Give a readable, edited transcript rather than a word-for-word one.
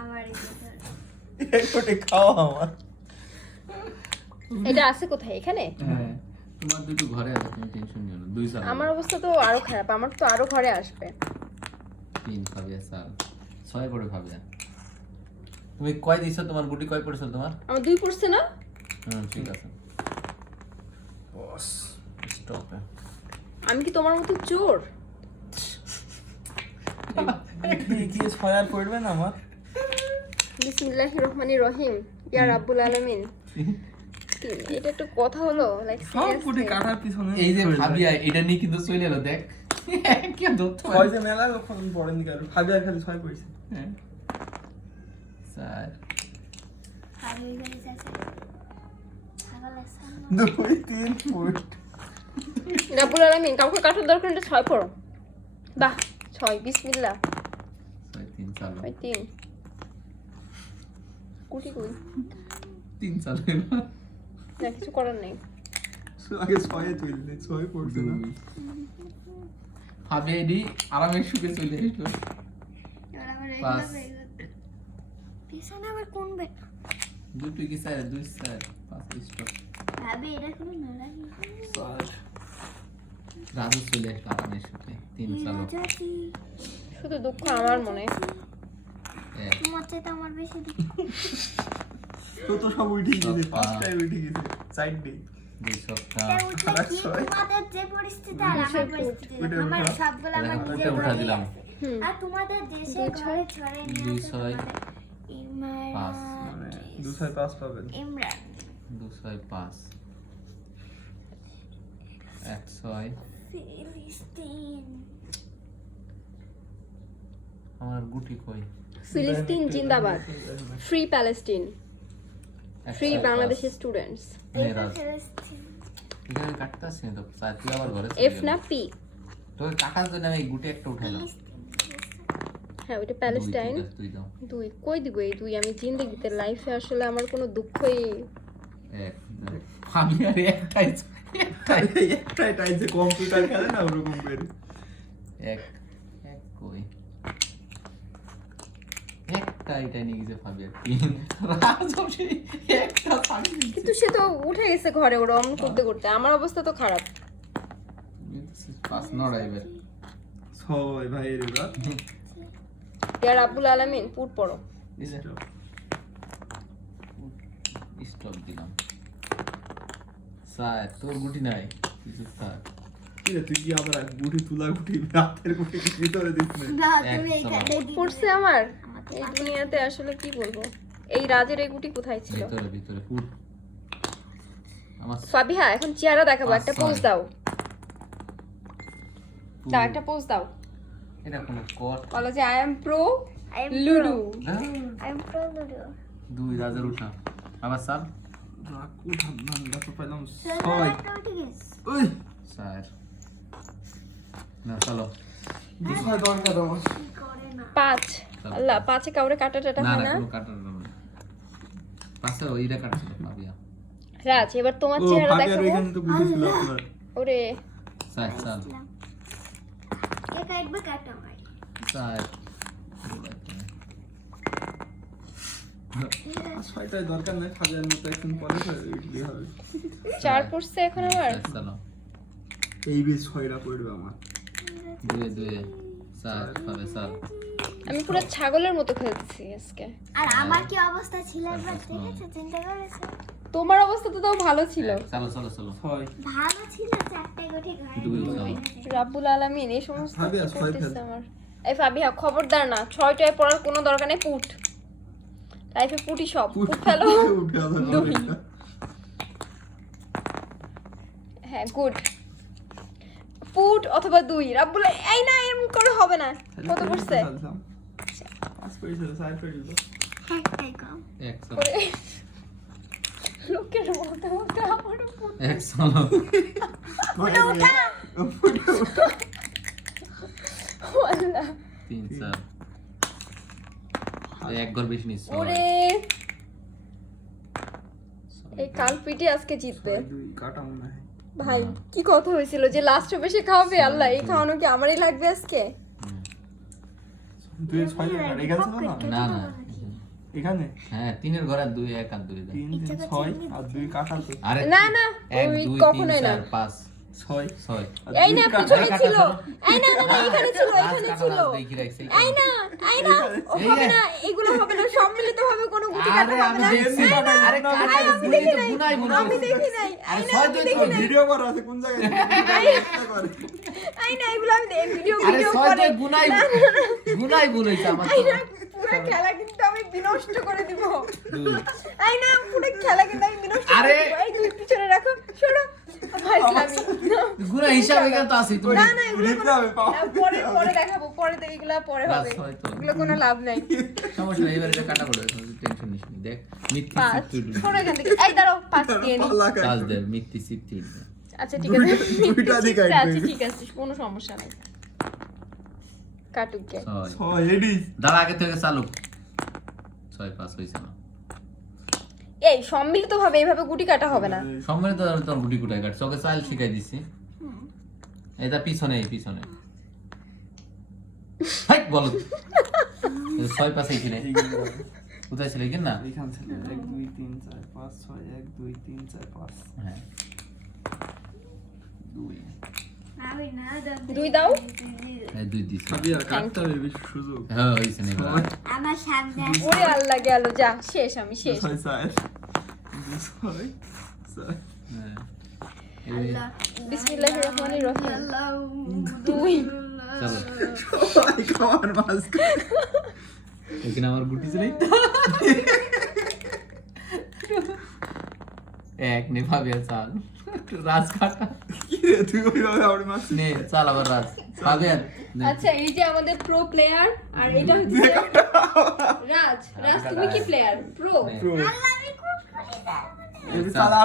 আমার এটাকে খাও আমার। এটা আছে কোথায়? এখানে? হ্যাঁ তোমার দুটো ঘরে আছে, তুমি টেনশন নিও না। 2 সাল আমার অবস্থা তো আরো খারাপ, আমার তো আরো ঘরে আসবে। 3 ফাবিয়া সাল 6 করে ফাবিয়া। তুমি কয় দিছো? তোমার গুটি কয় পড়ছিল তোমার? আমার 2 পড়ছে না? ঠিক আছে বস স্টপ। আমি কি তোমার মতো চোর? কি ছয় আর পড়বে না আমার? বিসমিল্লাহির রহমানির রহিম। ইয়া রাব্বুল আলামিন। এটা একটু কথা হলো, লাইক সব গুটি কাটার পিছনে এই যে ফাবিয়া এটা নিয়ে কিন্তু চলে এলো, দেখ কি দত্ত ছয় যে মেলা কখন পড়েনি কারো। ফাবিয়ার খালি ছয় পড়ছে। হ্যাঁ স্যার আমি গেলে যাচ্ছে ছাগল আছে 2 3 ফুট। রাব্বুল আলামিন, কাউকে কাটার দরকার নেই, 6 পড়ো। বাহ 6, বিসমিল্লাহ। 3 চালো 3 কুটি কই? 3 চালো না কিছু করার নেই। আগে ছয়ে তুললে ছয় পড়ছে না। ফাবিয়া এডি আরামে সুখে চলে আসলো। এবার আমার পাঁচ। পিছনে আবার কোন বেটা? দুটো কি স্যার? 2 sir 5 stop. ভাবি এটা কোনো না লাগে রাজু চলে আসলো আরামে সুখে। 3 চালো রাজাজি শুধু দুঃখ আমার মনে। 1 তোমার চাইতে আমার বেশি দুঃখ। তো সব উঠে গেছে, সব পাঁচটায় উঠে গেছে। সাইড 2 সপ্তাহ এটা উঠলে খারাপ কি ছয়। তোমাদের যে পরিস্থিতি আর আমার পরিস্থিতি ওইটা আমার উঠা। সবগুলো আমার ওটা নিজের উঠা ঘরেই দিলাম। আছে। হুম। আর তোমাদের দেশে দুই ঘরে ছয়। ছড়ে দুই নিয়ে ছয়। ইমরান মানে 2 6 5 পাবেন। ইমরান 2 6 5 1 6 ফিলিস্তিন আমার গুটি কই? ফিলিস্তিন জিন্দাবাদ, ফ্রি প্যালেস্টিন, 1 ফ্রি 6 বাংলাদেশের স্টুডেন্টস। মেরাজ ফিলিস্তিন এখানে কাটতাছি না তো, স্যার তুই আবার ঘরে এফ না পি? তোকে কাটার জন্য আমি এই গুটি একটা উঠাইলাম। হ্যাঁ ওইটা প্যালেস্টাইন। তুই দাও 2 কই দিব এই 2? আমি জিন্দেগিতে লাইফে আসলে আমার কোনো দুঃখই 1 আমি আর একটাই একটাই টাই যে কম্পিউটার খেলে না ওরকম করে। 1 1 কই একটা এটা নিয়ে গেছে ফাবিয়া। 3 রাজু সেই একটা ছাড়ি কিন্তু সে তো উঠে গেছে ঘরে ওরম করতে করতে। আমার অবস্থা তো খারাপ। 5 নড়াইবে। ছয় ভাইয়ের এবার ইয়া রাব্বুল আলামিন, পুট পড়ো। স্টপ দিলাম। স্যার তোর গুটি নাই কিছু স্যার। কি রে তুই কি আবার গুটি তুলা গুটি রাতের গুটি ভিতরে দিস না? না এক তুমি সমান। এখানে পুট পড়ছে আমার। এই দুনিয়াতে আসলে কি বলবো, এই রাজের এই গুটি কোথায় ছিল? ভিতরে ভিতরে ফুট আমার ফাবিহা এখন চেহারা দেখাবো, একটা আচ্ছা। পোজ দাও। দাও একটা পোজ দাও, এটা কোন কর বলো যে I am pro I am ludo. I am pro Ludo. 2 রাজার উঠা আবার স্যার রাকু ঠান্ডা তো পেলাম Sir, ছয়। একটা উঠে গেছে। ওই স্যার না চলো 2 6 দরকার আমার। কি করে না? 5। আল্লাহ, 5 এ কাউরে কাটা টাটা না হয় না না। কোনো কাটার না পাশে ওইটা কাটছিল পাবিয়া। রাজ এবার তোমার ও চেহারা ফাবিয়ার দেখাবো। ওইখানে তো গুটি ছিল আপনার। ওরে স্যার স্যার আসলাম। কে কাটবে কাটা ভাই। স্যার আর ছয়টায় দরকার নাই, ফাবিয়ার মতো একদিন পরে উঠলে হবে। 4 পড়ছে এখন আবার। চলো এই বেশ ছয়টা পড়বে আমার। 2 2 স্যার পাবে স্যার আমি পুরো ছাগলের মতো খেলতেছি আজকে। আর আমার কি অবস্থা ছিল একবার দেখেছো, চিন্তা করেছো? তোমার অবস্থা তো তাও ভালো ছিল। চলো চলো চলো ছয় ভালো ছিল, চারটে গুটি ঘরে দুই নিয়ে ছয়। গেছে। রাব্বুল আলামিন এই সমস্ত ফাবিয়া, কি ছয় করতেছে ফেল। আমার। এই ফাবিহা খবরদার না, 6টায় পড়ার কোনো দরকার নেই। পুট লাইফে পুটি সব পুট ফেলো। উঠে আবার দুই। আরেকটা। হ্যাঁ গুড, পুট অথবা 2। রাব্বুল এই না এরকম করে হবে না। কত পড়ছে? পাঁচ পড়েছিল, ছয় পড়েছিল। একটাই কম। 1 চলো ওরে, লোকের মতো মতো আমারও পুট। 1 চলো ফুটে ওঠা। ফুটে ওঠা। আল্লাহ 3 4 এক ঘর বেশি নিস ওরে, এই কালপিটি আজকে জিতবে। ছয়, দুই, কাটা মনে হয়। ভাই কি কথা হয়েছিল যে লাস্টে বেশি খাওয়াবে? আল্লাহ, এই খাওয়ানো কি আমারই লাগবে আজকে? দুই ছয় আর এখানে ছিল না না না এখানে হ্যাঁ 3 এর ঘরে 2 1 আর 2 তিন তিন ছয় আর দুই কাটাতে আরে না না 1 ওই 2 কখনোই 3 না 4 5 ছয় 6 এই না পিছনে ছিল এই না না না, এখানে ছিল এখানে ছিল দেখি রাখছি এই না ও হবে না এগুলো হবে না সম্মিলিত ভাবে কোনো গুটি কাটা আরে হবে আমি না দেখছি আরে কাটা আমি গুলি দেখি তো নাই, গুনাই গুনাই আমি দেখি নাই আরে এই না, ছয় আমি দুই দেখি তো নাই। ভিডিও করা আছে কোন জায়গায় এই না এগুলো আমি ভিডিও আরে ভিডিও ছয় করে দুই গুনাই গুনাই বলেছে আমার এই তো না পুরো খেলা কিন্তু আমি বিনষ্ট করে দিব দুই এই না পুরো খেলা কিন্তু আমি বিনষ্ট করে আরে! দিব এই দুই পিছনে রাখো সরো ফাইজলামি গুনা হিসাবে কেন তো আছি তুমি না না এগুলো লিখতে হবে পাও পরে পরে দেখাবো পরে দেখি এগুলো পরে হবে বাস, হয়তো। এগুলো কোনো লাভ নাই সমস্যা নেই এবারে কাটা পড়বে টেনশন নিস নি দেখ মিথ্যি 5 সিফটি সরো এখান থেকে এই দাঁড়াও 5 দিয়ে নি কাজ দে মিথ্যি সিফটি আচ্ছা ঠিক আছে দুইটা দিকে আচ্ছা আইবে। ঠিক আছে কোনো সমস্যা নাই কাটুক গে ছয় ছয় রেডি দাঁড়া আগে থেকে চালু 6 5 হইছে না এই সম্মিলিত ভাবে এইভাবে গুটি কাটা হবে না সম্মানিত তোর গুটি কুটাই কাট চকে চাল শিখাই দিছি এটা পিছনে এই পিছনে হাই বল 6 5 এই কিনে কোথায় ছিল কি না এখান থেকে 1 2 3 4 5 6 1 2 3 4 5 হ্যাঁ 2 আমি না দুই দাও এই দুই দিছি খাবি আর কাটতে হবে বেশি সুযোগ হ্যাঁ হইছে না এবার আমার সামনে ওরে আল্লাহ গেল যা শেষ আমি শেষ ছয় ছয় ছয় ছয় হ্যাঁ বিসমিল্লাহির রহমানির রহিম দুই চলো সবাই খাওয়ার মাছ এখানে আমার গুটি ছিল এক নে ভাবে চাল রাজ কাটা কি রে তুই ওইভাবে আউড়ে মাছ নে চাল আবার রাজ ভাবে আচ্ছা এই যে আমাদের প্রো প্লেয়ার আর এটা হচ্ছে রাজ রাজ তুমি কি প্লেয়ার প্রো প্রো আমি খুব খুশি এই চালা